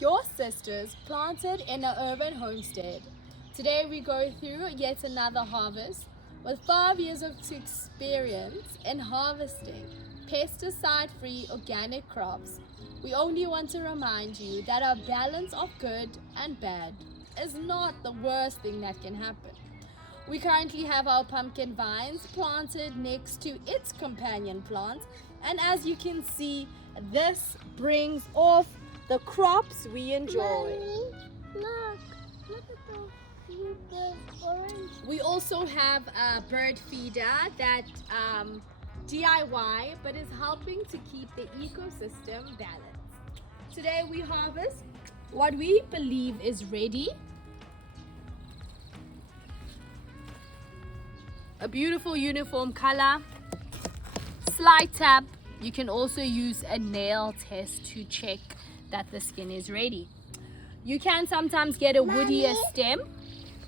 your sisters planted in an urban homestead. Today we go through yet another harvest. With 5 years of experience in harvesting pesticide-free organic crops, we only want to remind you that a balance of good and bad is not the worst thing that can happen. We currently have our pumpkin vines planted next to its companion plant, and as you can see, this brings off the crops we enjoy. Mommy, look at the orange. We also have a bird feeder that DIY but is helping to keep the ecosystem balanced. Today we harvest what we believe is ready. A beautiful uniform color, slight tap. You can also use a nail test to check that the skin is ready. You can sometimes get a woodier stem.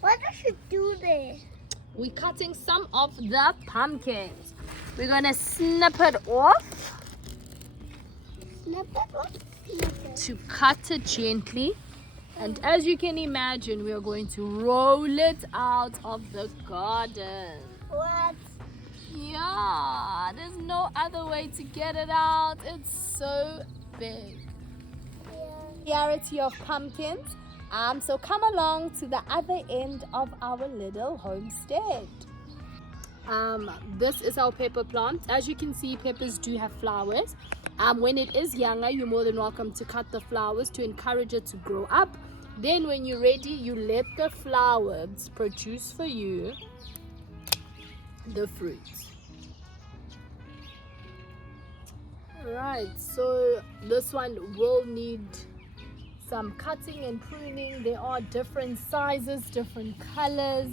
What does she do there? We're cutting some of the pumpkins. We're gonna snip it off Snip it or snip it? to cut it gently. And as you can imagine, we are going to roll it out of the garden. What? Yeah, there's no other way to get it out. It's so big. Variety of pumpkins. So come along to the other end of our little homestead. This is our pepper plant. As you can see, peppers do have flowers. When it is younger, you're more than welcome to cut the flowers to encourage it to grow up. Then when you're ready, you let the flowers produce for you the fruits. Right, so this one will need some cutting and pruning. There are different sizes, different colors.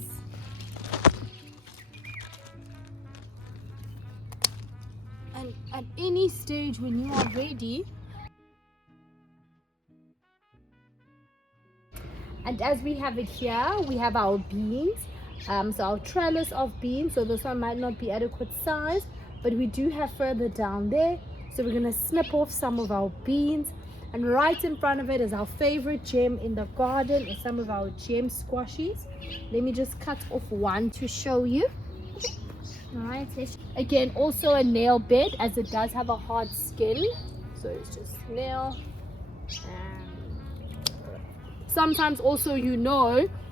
And at any stage when you are ready, and as we have it here, we have our beans. So our trellis of beans. So this one might not be adequate size, but we do have further down there. So we're gonna snip off some of our beans, and right in front of it is our favorite gem in the garden, is some of our gem squashies. Let me just cut off one to show you. All right. Again, also a nail bed, as it does have a hard skin. So it's just nail. Sometimes also,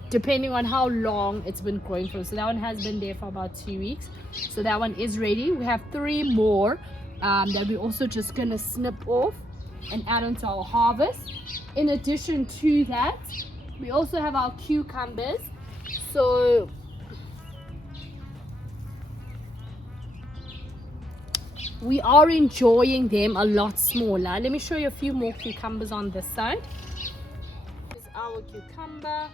depending on how long it's been growing for. So that one has been there for about 2 weeks. So that one is ready. We have 3 more that we're also just gonna snip off and add onto our harvest. In addition to that, we also have our cucumbers. So we are enjoying them a lot smaller. Let me show you a few more cucumbers on this side. This is our cucumber.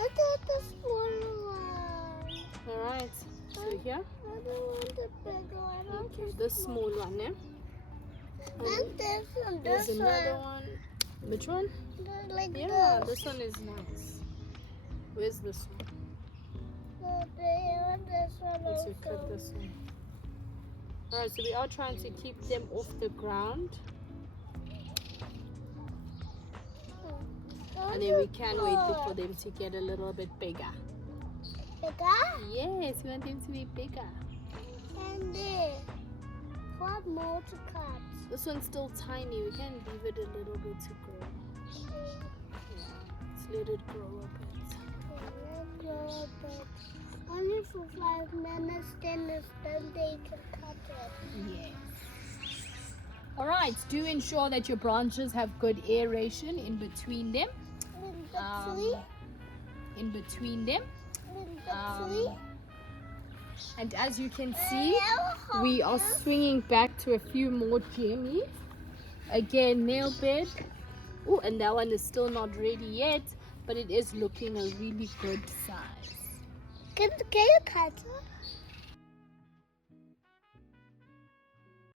I got the small one. All right, so here, I don't want the big one. okay, this small one, yeah. Not this one. There's This another one. one. Which one? Like Yeah, this. this one is nice. Where's this one? No, they want this one Let's also. cut this one. All right, so we are trying to keep them off the ground, and then we can wait for them to get a little bit bigger. Bigger? Yes, we want them to be bigger. And this. What more to cut? This one's still tiny. We can leave it a little bit to grow. Yeah, let's let it grow a bit. Only for 5 minutes, then they can cut it. Yes. All right. Do ensure that your branches have good aeration in between them. In between them. And as you can see, we are swinging back to a few more jammies. Again, nail bed. Oh, and that one is still not ready yet, but it is looking a really good size. Can you cut it?